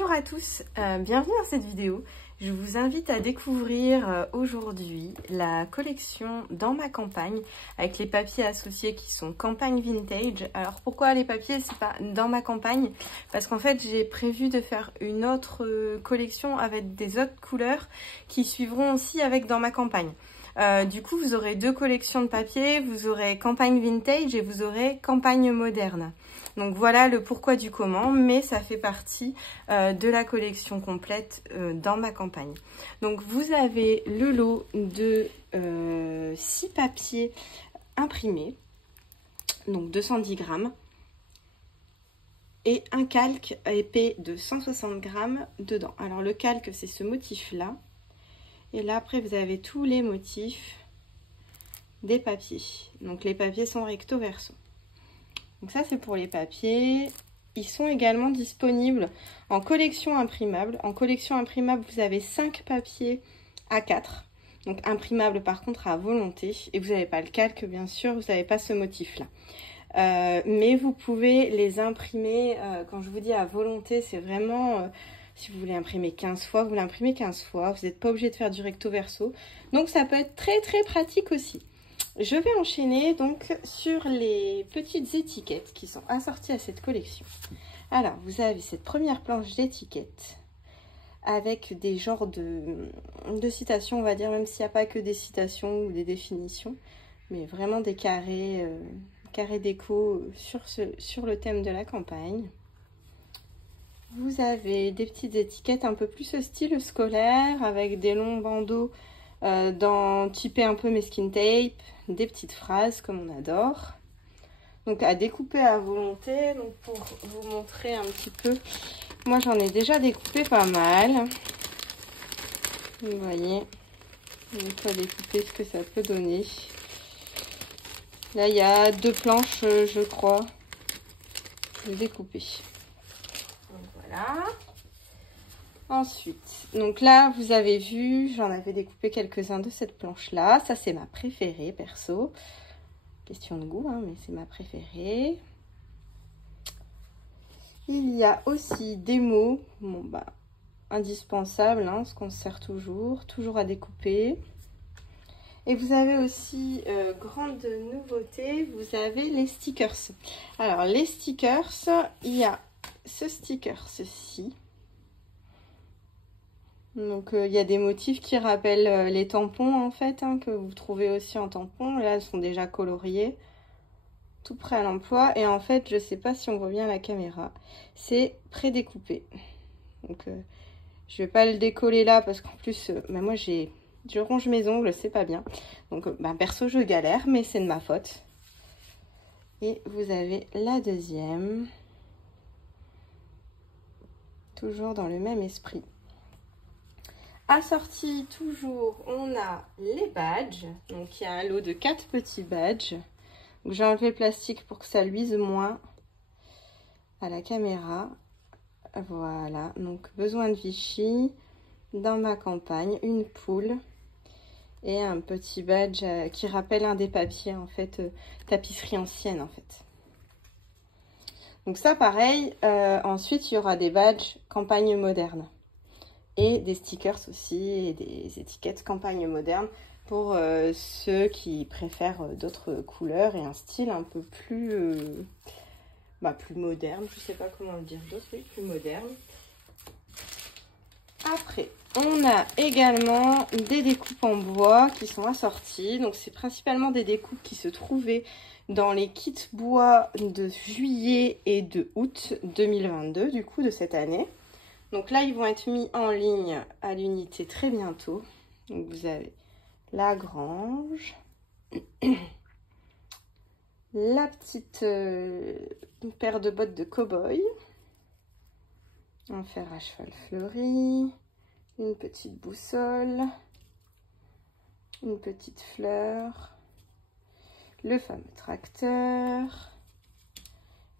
Bonjour à tous, bienvenue dans cette vidéo. Je vous invite à découvrir aujourd'hui la collection Dans ma campagne avec les papiers associés qui sont campagne vintage. Alors pourquoi les papiers, c'est pas Dans ma campagne? Parce qu'en fait j'ai prévu de faire une autre collection avec des autres couleurs qui suivront aussi avec Dans ma campagne. Du coup vous aurez deux collections de papier, vous aurez campagne vintage et vous aurez campagne moderne. Donc voilà le pourquoi du comment, mais ça fait partie de la collection complète Dans ma campagne. Donc vous avez le lot de 6 papiers imprimés, donc 210 grammes, et un calque épais de 160 grammes dedans. Alors le calque c'est ce motif là, et là après vous avez tous les motifs des papiers. Donc les papiers sont recto verso. Donc ça c'est pour les papiers. Ils sont également disponibles en collection imprimable. En collection imprimable, vous avez 5 papiers A4. Donc imprimable par contre à volonté. Et vous n'avez pas le calque bien sûr, vous n'avez pas ce motif là. Mais vous pouvez les imprimer, quand je vous dis à volonté, c'est vraiment... si vous voulez imprimer 15 fois, vous l'imprimez 15 fois. Vous n'êtes pas obligé de faire du recto verso. Donc ça peut être très très pratique aussi. Je vais enchaîner donc sur les petites étiquettes qui sont assorties à cette collection. Alors, vous avez cette première planche d'étiquettes avec des genres de citations, on va dire, même s'il n'y a pas que des citations ou des définitions, mais vraiment des carrés, carrés déco sur le thème de la campagne. Vous avez des petites étiquettes un peu plus style scolaire avec des longs bandeaux typé un peu masking tape, des petites phrases comme on adore. Donc à découper à volonté. Donc pour vous montrer un petit peu, moi j'en ai déjà découpé pas mal. Vous voyez, une fois découpé ce que ça peut donner. Là il y a 2 planches je crois de découper. Donc voilà. Ensuite, donc là, vous avez vu, j'en avais découpé quelques-uns de cette planche-là. Ça, c'est ma préférée, perso. Question de goût, hein, mais c'est ma préférée. Il y a aussi des mots, bon, bah, indispensables, hein, ce qu'on se sert toujours à découper. Et vous avez aussi, grande nouveauté, vous avez les stickers. Alors, les stickers, il y a ce sticker-ci. Donc il y a des motifs qui rappellent les tampons en fait, hein, que vous trouvez aussi en tampon. Là, elles sont déjà coloriées, tout prêt à l'emploi. Et en fait, je sais pas si on voit bien la caméra, c'est prédécoupé. Donc je vais pas le décoller là parce qu'en plus, bah, moi je ronge mes ongles, c'est pas bien. Donc bah, perso, je galère, mais c'est de ma faute. Et vous avez la deuxième, toujours dans le même esprit. Assorti toujours, on a les badges. Donc il y a un lot de 4 petits badges. J'ai enlevé le plastique pour que ça luise moins à la caméra. Voilà, donc besoin de Vichy, Dans ma campagne, une poule et un petit badge qui rappelle un des papiers en fait, tapisserie ancienne en fait. Donc ça pareil, ensuite il y aura des badges campagne moderne. Et des stickers aussi et des étiquettes campagne moderne pour ceux qui préfèrent d'autres couleurs et un style un peu plus, plus moderne. Je sais pas comment le dire d'autre, oui, plus moderne. Après, on a également des découpes en bois qui sont assorties. Donc c'est principalement des découpes qui se trouvaient dans les kits bois de juillet et de août 2022, du coup de cette année. Donc là, ils vont être mis en ligne à l'unité très bientôt. Donc vous avez la grange, la petite paire de bottes de cow-boy, un fer à cheval fleuri, une petite boussole, une petite fleur, le fameux tracteur,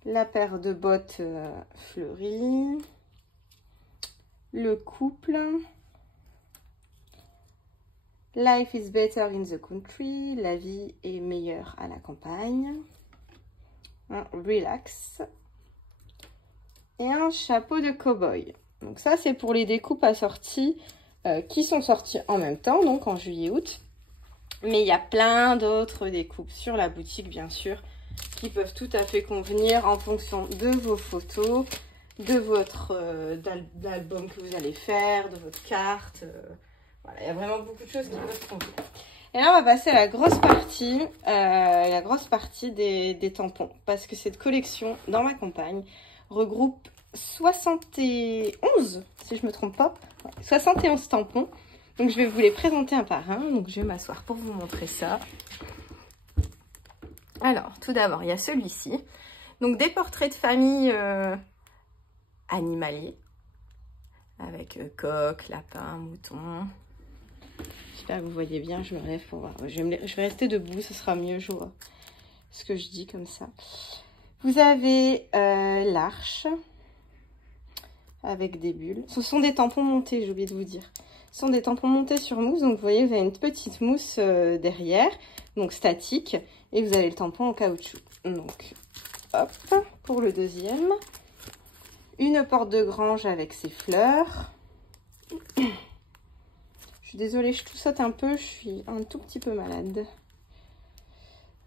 la paire de bottes fleuries, le couple, Life is better in the country, la vie est meilleure à la campagne, un relax et un chapeau de cow-boy. Donc ça, c'est pour les découpes assorties qui sont sorties en même temps, donc en juillet-août. Mais il y a plein d'autres découpes sur la boutique, bien sûr, qui peuvent tout à fait convenir en fonction de vos photos, de votre d'album que vous allez faire, de votre carte. Voilà, il y a vraiment beaucoup de choses qui peuvent convenir. Et là, on va passer à la grosse partie des tampons. Parce que cette collection, dans ma campagne, regroupe 71, si je ne me trompe pas, 71 tampons. Donc, je vais vous les présenter un par un. Donc, je vais m'asseoir pour vous montrer ça. Alors, tout d'abord, il y a celui-ci. Donc, des portraits de famille animaliers. Avec coq, lapin, mouton. J'espère que vous voyez bien, je me lève pour voir. Je vais rester debout, ce sera mieux, je vois ce que je dis comme ça. Vous avez l'arche avec des bulles. Ce sont des tampons montés, j'ai oublié de vous dire. Ce sont des tampons montés sur mousse, donc vous voyez, vous avez une petite mousse derrière, donc statique, et vous avez le tampon en caoutchouc. Donc, hop, pour le deuxième. Une porte de grange avec ses fleurs. Je suis désolée, je saute un peu, je suis un tout petit peu malade.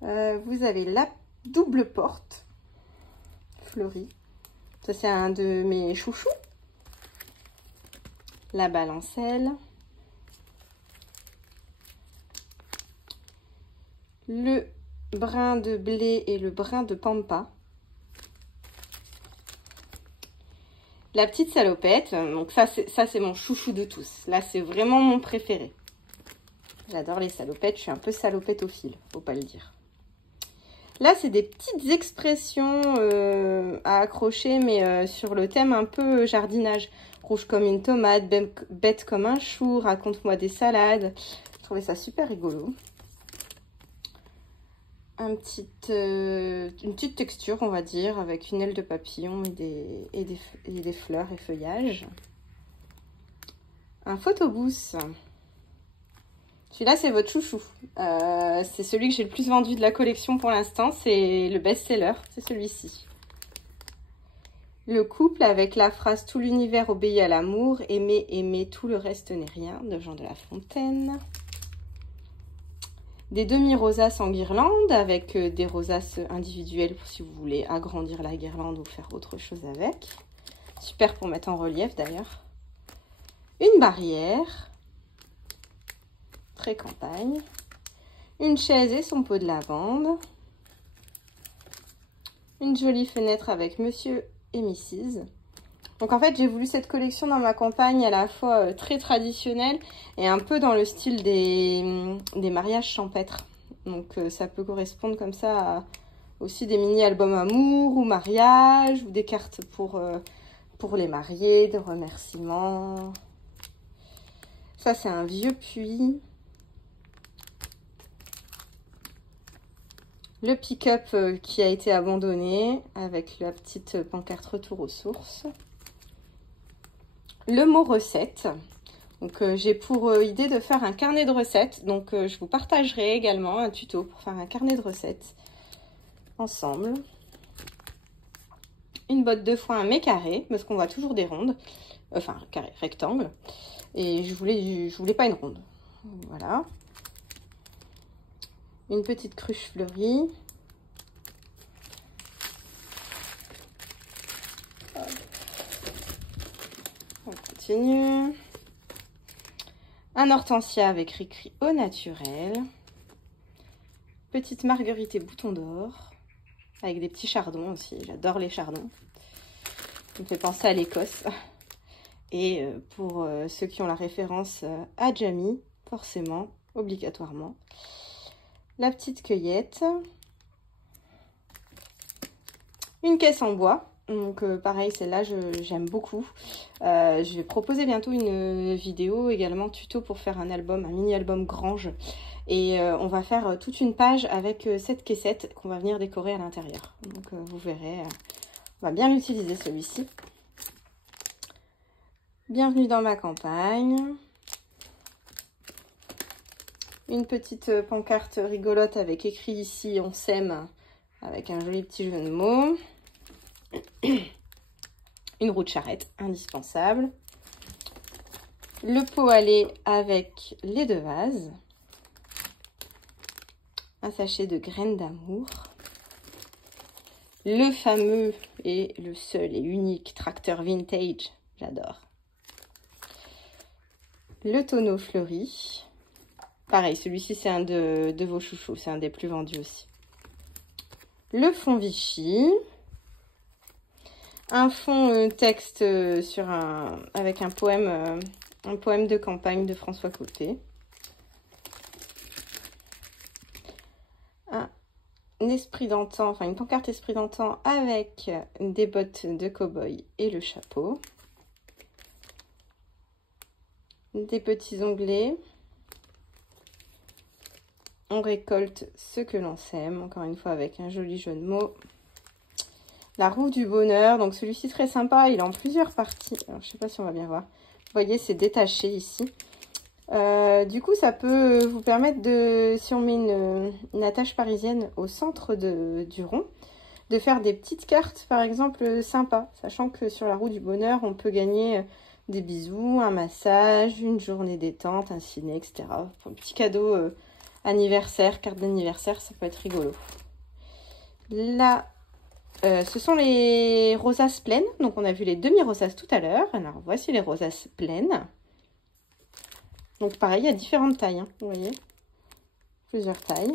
Vous avez la double porte fleurie. Ça, c'est un de mes chouchous. La balancelle. Le brin de blé et le brin de pampa. La petite salopette, donc ça c'est mon chouchou de tous. Là, c'est vraiment mon préféré. J'adore les salopettes, je suis un peu salopettophile, faut pas le dire. Là, c'est des petites expressions à accrocher, mais sur le thème un peu jardinage. Rouge comme une tomate, bête comme un chou, raconte-moi des salades. Je trouvais ça super rigolo. Une petite texture, on va dire, avec une aile de papillon et des fleurs et feuillages. Un photobooth. Celui-là, c'est votre chouchou. C'est celui que j'ai le plus vendu de la collection pour l'instant. C'est le best-seller, c'est celui-ci. Le couple avec la phrase « Tout l'univers obéit à l'amour, aimer, aimer, tout le reste n'est rien » de Jean de La Fontaine. Des demi-rosaces en guirlande avec des rosaces individuelles pour si vous voulez agrandir la guirlande ou faire autre chose avec. Super pour mettre en relief d'ailleurs. Une barrière. Très campagne. Une chaise et son pot de lavande. Une jolie fenêtre avec Monsieur et Mrs. Donc en fait, j'ai voulu cette collection dans ma campagne à la fois très traditionnelle et un peu dans le style des mariages champêtres. Donc ça peut correspondre comme ça à aussi des mini-albums amour ou mariage ou des cartes pour les mariés, de remerciements. Ça, c'est un vieux puits. Le pick-up qui a été abandonné avec la petite pancarte retour aux sources. Le mot recette. Donc j'ai pour idée de faire un carnet de recettes. Donc je vous partagerai également un tuto pour faire un carnet de recettes ensemble. Une botte de foin mais carrée, parce qu'on voit toujours des rondes. Enfin, carré, rectangle. Et je voulais pas une ronde. Voilà. Une petite cruche fleurie. On continue. Un hortensia avec Ricri au naturel. Petite marguerite et bouton d'or. Avec des petits chardons aussi. J'adore les chardons. Ça me fait penser à l'Écosse. Et pour ceux qui ont la référence à Jamie, forcément, obligatoirement. La petite cueillette. Une caisse en bois. Donc pareil, celle-là, j'aime beaucoup. Je vais proposer bientôt une vidéo également tuto pour faire un album, un mini-album grange. Et on va faire toute une page avec cette caissette qu'on va venir décorer à l'intérieur. Donc vous verrez, on va bien l'utiliser celui-ci. Bienvenue dans ma campagne. Une petite pancarte rigolote avec écrit ici « On s'aime » avec un joli petit jeu de mots. une roue de charrette, indispensable. Le pot à lait avec les 2 vases. Un sachet de graines d'amour. Le fameux et le seul et unique tracteur vintage, j'adore. Le tonneau fleuri. Pareil, celui-ci c'est un de vos chouchous, c'est un des plus vendus aussi. Le fond Vichy. Un fond texte avec un poème de campagne de François Copé. Un esprit d'antan, enfin une pancarte esprit d'antan avec des bottes de cow-boy et le chapeau. Des petits onglets. On récolte ce que l'on sème, encore une fois avec un joli jeu de mots. La roue du bonheur, donc celui-ci très sympa, il est en plusieurs parties. Alors, je ne sais pas si on va bien voir. Vous voyez, c'est détaché ici. Du coup, ça peut vous permettre de, si on met une attache parisienne au centre du rond, de faire des petites cartes, par exemple, sympas. Sachant que sur la roue du bonheur, on peut gagner des bisous, un massage, une journée détente, un ciné, etc. Un petit cadeau anniversaire, carte d'anniversaire, ça peut être rigolo. Là, ce sont les rosaces pleines. Donc, on a vu les demi-rosaces tout à l'heure. Alors, voici les rosaces pleines. Donc, pareil, il y a différentes tailles, hein, vous voyez. Plusieurs tailles.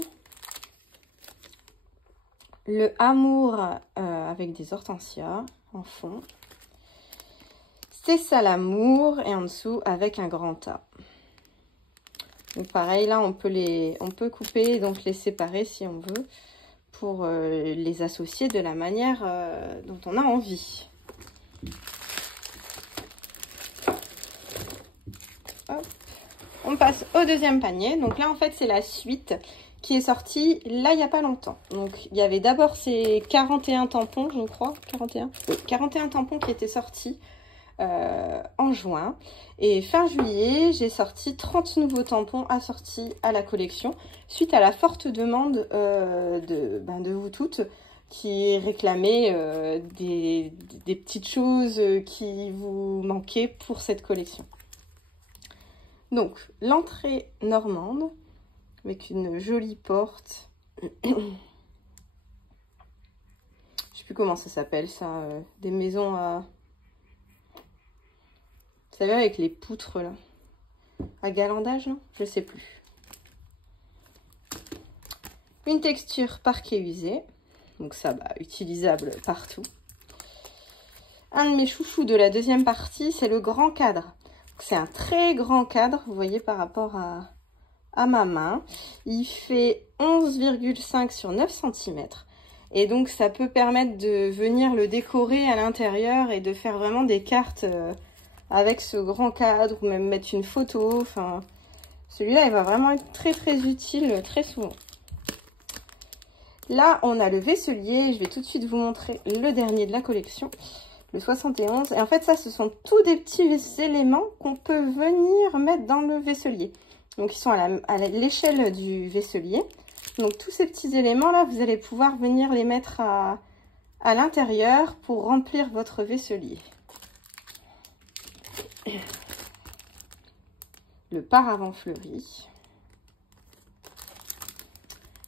Le amour avec des hortensias en fond. C'est ça l'amour. Et en dessous, avec un grand A. Donc, pareil, là, on peut couper et donc les séparer si on veut, pour les associer de la manière dont on a envie. Hop. On passe au deuxième panier. Donc là, en fait, c'est la suite qui est sortie là, il n'y a pas longtemps. Donc, il y avait d'abord ces 41 tampons, je crois. 41 oui, 41 tampons qui étaient sortis en juin. Et fin juillet, j'ai sorti 30 nouveaux tampons assortis à la collection, suite à la forte demande de vous toutes qui réclamaient des petites choses qui vous manquaient pour cette collection. Donc, l'entrée normande, avec une jolie porte. Je sais plus comment ça s'appelle, ça. Des maisons à... Vous savez, avec les poutres, là. À galandage, non? Je sais plus. Une texture parquet usé. Donc ça, utilisable partout. Un de mes chouchous de la deuxième partie, c'est le grand cadre. C'est un très grand cadre, vous voyez, par rapport à ma main. Il fait 11,5 sur 9 cm. Et donc, ça peut permettre de venir le décorer à l'intérieur et de faire vraiment des cartes avec ce grand cadre, ou même mettre une photo. Enfin, celui-là, il va vraiment être très, très utile très souvent. Là, on a le vaisselier. Je vais tout de suite vous montrer le dernier de la collection. Le 71. Et en fait, ça, ce sont tous des petits éléments qu'on peut venir mettre dans le vaisselier. Donc, ils sont à l'échelle du vaisselier. Donc, tous ces petits éléments-là, vous allez pouvoir venir les mettre à l'intérieur pour remplir votre vaisselier. Le paravent fleuri.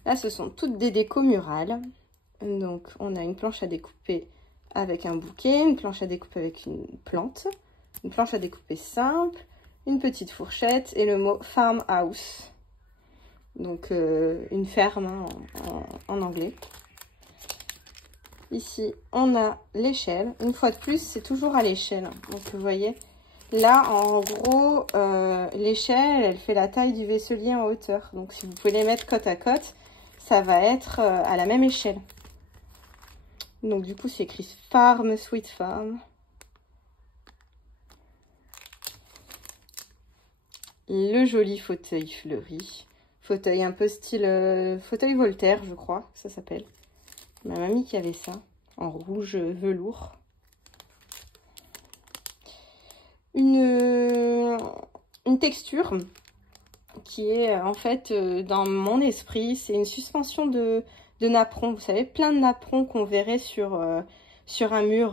Là, ce sont toutes des décos murales. Donc, on a une planche à découper avec un bouquet, une planche à découper avec une plante, une planche à découper simple, une petite fourchette et le mot farmhouse. Donc, une ferme hein, en anglais. Ici, on a l'échelle. Une fois de plus, c'est toujours à l'échelle. Donc, vous voyez, là, en gros, l'échelle, elle fait la taille du vaisselier en hauteur. Donc, si vous pouvez les mettre côte à côte, ça va être à la même échelle. Donc, du coup, c'est écrit Farm, Sweet Farm. Le joli fauteuil fleuri. Fauteuil un peu style fauteuil Voltaire, je crois, que ça s'appelle. Ma mamie qui avait ça, en rouge velours. Une texture qui est en fait dans mon esprit, c'est une suspension de napperons. Vous savez, plein de napperons qu'on verrait sur sur un mur,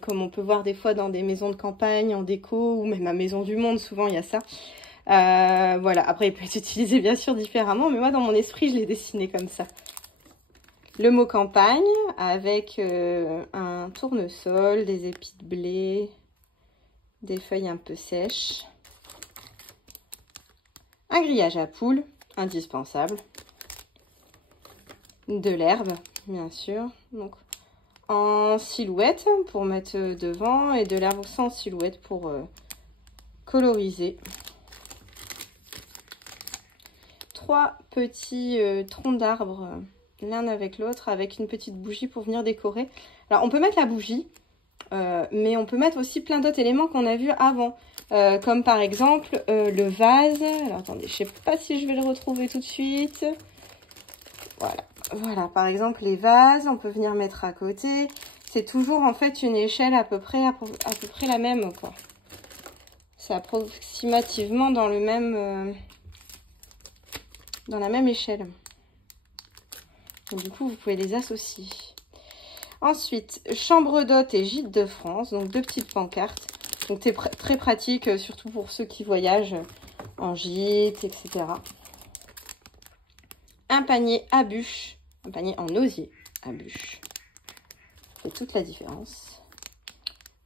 comme on peut voir des fois dans des maisons de campagne, en déco, ou même à Maison du Monde, souvent il y a ça. Voilà, après il peut être utilisé bien sûr différemment, mais moi dans mon esprit je l'ai dessiné comme ça. Le mot campagne avec un tournesol, des épis de blé, des feuilles un peu sèches, un grillage à poules, indispensable, de l'herbe bien sûr, donc en silhouette pour mettre devant et de l'herbe sans silhouette pour coloriser. 3 petits troncs d'arbres l'un avec l'autre avec une petite bougie pour venir décorer. Alors on peut mettre la bougie, mais on peut mettre aussi plein d'autres éléments qu'on a vus avant. Comme par exemple le vase. Alors attendez, je sais pas si je vais le retrouver tout de suite. Voilà, voilà, par exemple les vases, on peut venir mettre à côté. C'est toujours en fait une échelle à peu près la même, quoi. C'est approximativement dans le même, dans la même échelle. Et du coup, vous pouvez les associer. Ensuite, chambre d'hôte et gîte de France, donc 2 petites pancartes. Donc c'est très pratique, surtout pour ceux qui voyagent en gîte, etc. Un panier à bûches, un panier en osier à bûches. C'est toute la différence.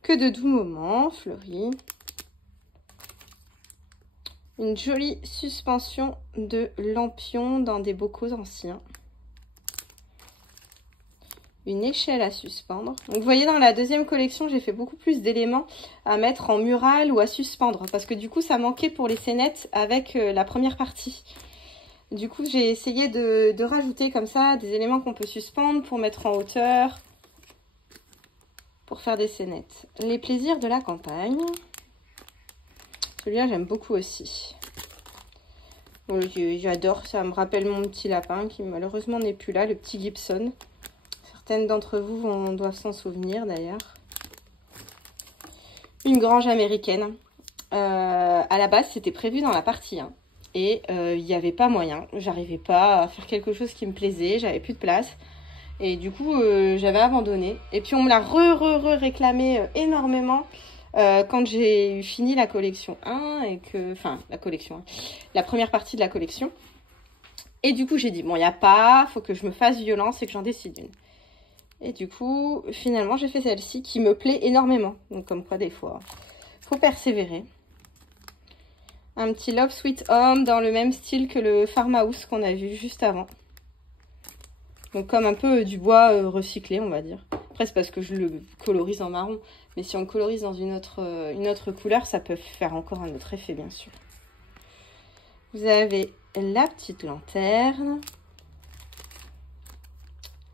Que de doux moments fleuris. Une jolie suspension de lampions dans des bocaux anciens. Une échelle à suspendre. Donc vous voyez, dans la deuxième collection, j'ai fait beaucoup plus d'éléments à mettre en mural ou à suspendre. Parce que du coup, ça manquait pour les scénettes avec la première partie. Du coup, j'ai essayé de rajouter comme ça des éléments qu'on peut suspendre pour mettre en hauteur, pour faire des scénettes. Les plaisirs de la campagne. Celui-là, j'aime beaucoup aussi. Bon, j'adore, ça me rappelle mon petit lapin qui malheureusement n'est plus là, le petit Gibson. Certaines d'entre vous doivent s'en souvenir d'ailleurs. Une grange américaine. À la base, c'était prévu dans la partie 1. Et il n'y avait pas moyen. J'arrivais pas à faire quelque chose qui me plaisait. J'avais plus de place. Et du coup, j'avais abandonné. Et puis, on me l'a réclamé énormément quand j'ai fini la collection 1. Enfin, la collection 1. La première partie de la collection. Et du coup, j'ai dit, bon, il n'y a pas. Faut que je me fasse violence et que j'en décide une. Et du coup, finalement, j'ai fait celle-ci qui me plaît énormément. Donc, comme quoi, des fois, faut persévérer. Un petit Love Sweet Home dans le même style que le Farmhouse qu'on a vu juste avant. Donc, comme un peu du bois recyclé, on va dire. Après, c'est parce que je le colorise en marron. Mais si on le colorise dans une autre couleur, ça peut faire encore un autre effet, bien sûr. Vous avez la petite lanterne.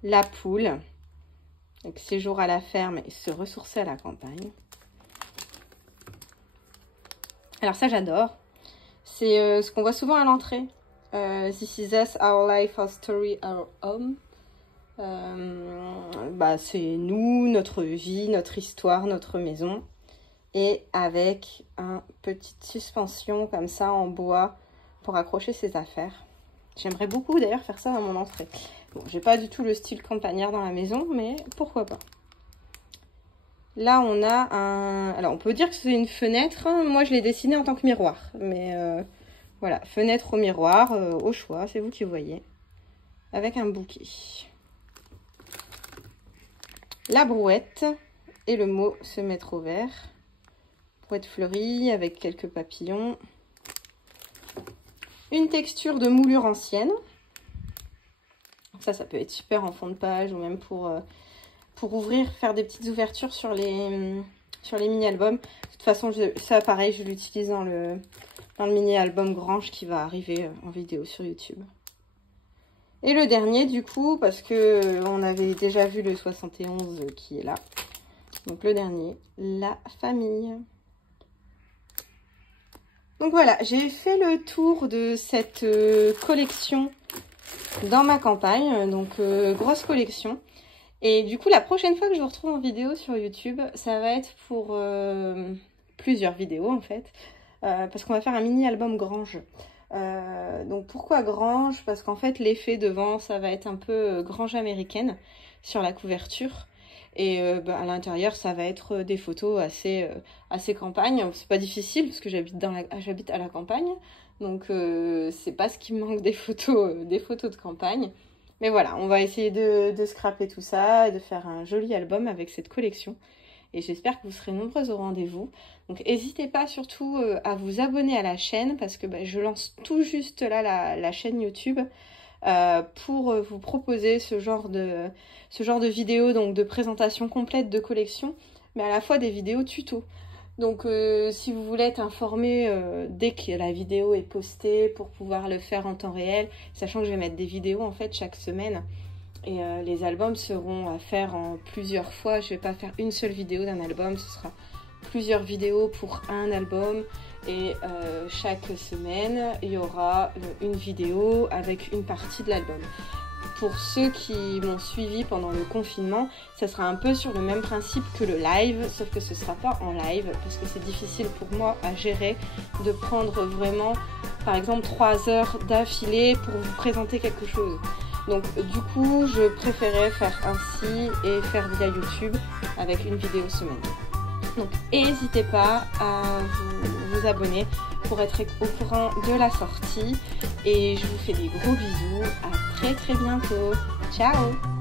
La poule. Donc, séjour à la ferme et se ressourcer à la campagne. Alors ça, j'adore. C'est ce qu'on voit souvent à l'entrée. This is us, our life, our story, our home. C'est nous, notre vie, notre histoire, notre maison. Et avec une petite suspension comme ça en bois pour accrocher ses affaires. J'aimerais beaucoup d'ailleurs faire ça dans mon entrée. Bon, j'ai pas du tout le style campagnard dans la maison, mais pourquoi pas. Là, on a un... Alors, on peut dire que c'est une fenêtre. Moi, je l'ai dessinée en tant que miroir. Mais voilà, fenêtre au miroir, au choix, c'est vous qui voyez. Avec un bouquet. La brouette et le mot se mettre au vert. Brouette fleurie avec quelques papillons. Une texture de moulure ancienne. Ça peut être super en fond de page ou même pour ouvrir, faire des petites ouvertures sur les mini-albums. De toute façon, ça pareil, je l'utilise dans le mini-album Grange qui va arriver en vidéo sur YouTube. Et le dernier, du coup, parce que on avait déjà vu le 71 qui est là. Donc le dernier, la famille. Donc voilà, j'ai fait le tour de cette collection dans ma campagne. Donc grosse collection. Et du coup, la prochaine fois que je vous retrouve en vidéo sur YouTube, ça va être pour plusieurs vidéos en fait. Parce qu'on va faire un mini-album Grange. Donc pourquoi Grange? Parce qu'en fait, l'effet devant, ça va être un peu grange américaine sur la couverture. Et à l'intérieur, ça va être des photos assez campagne. C'est pas difficile parce que j'habite à la campagne. Donc c'est pas ce qui me manque des photos de campagne. Mais voilà, on va essayer de scraper tout ça, de faire un joli album avec cette collection. Et j'espère que vous serez nombreuses au rendez-vous. Donc n'hésitez pas surtout à vous abonner à la chaîne parce que je lance tout juste là la chaîne YouTube pour vous proposer ce genre de vidéos, donc de présentation complète de collection, mais à la fois des vidéos tuto. Donc si vous voulez être informé dès que la vidéo est postée pour pouvoir le faire en temps réel, sachant que je vais mettre des vidéos en fait chaque semaine. Et les albums seront à faire en plusieurs fois. Je ne vais pas faire une seule vidéo d'un album, ce sera plusieurs vidéos pour un album. Et chaque semaine, il y aura une vidéo avec une partie de l'album. Pour ceux qui m'ont suivi pendant le confinement, ça sera un peu sur le même principe que le live, sauf que ce ne sera pas en live, parce que c'est difficile pour moi à gérer de prendre vraiment, par exemple, 3 heures d'affilée pour vous présenter quelque chose. Donc du coup, je préférais faire ainsi et faire via YouTube avec une vidéo semaine. Donc n'hésitez pas à vous abonner pour être au courant de la sortie. Et je vous fais des gros bisous. À très bientôt. Ciao!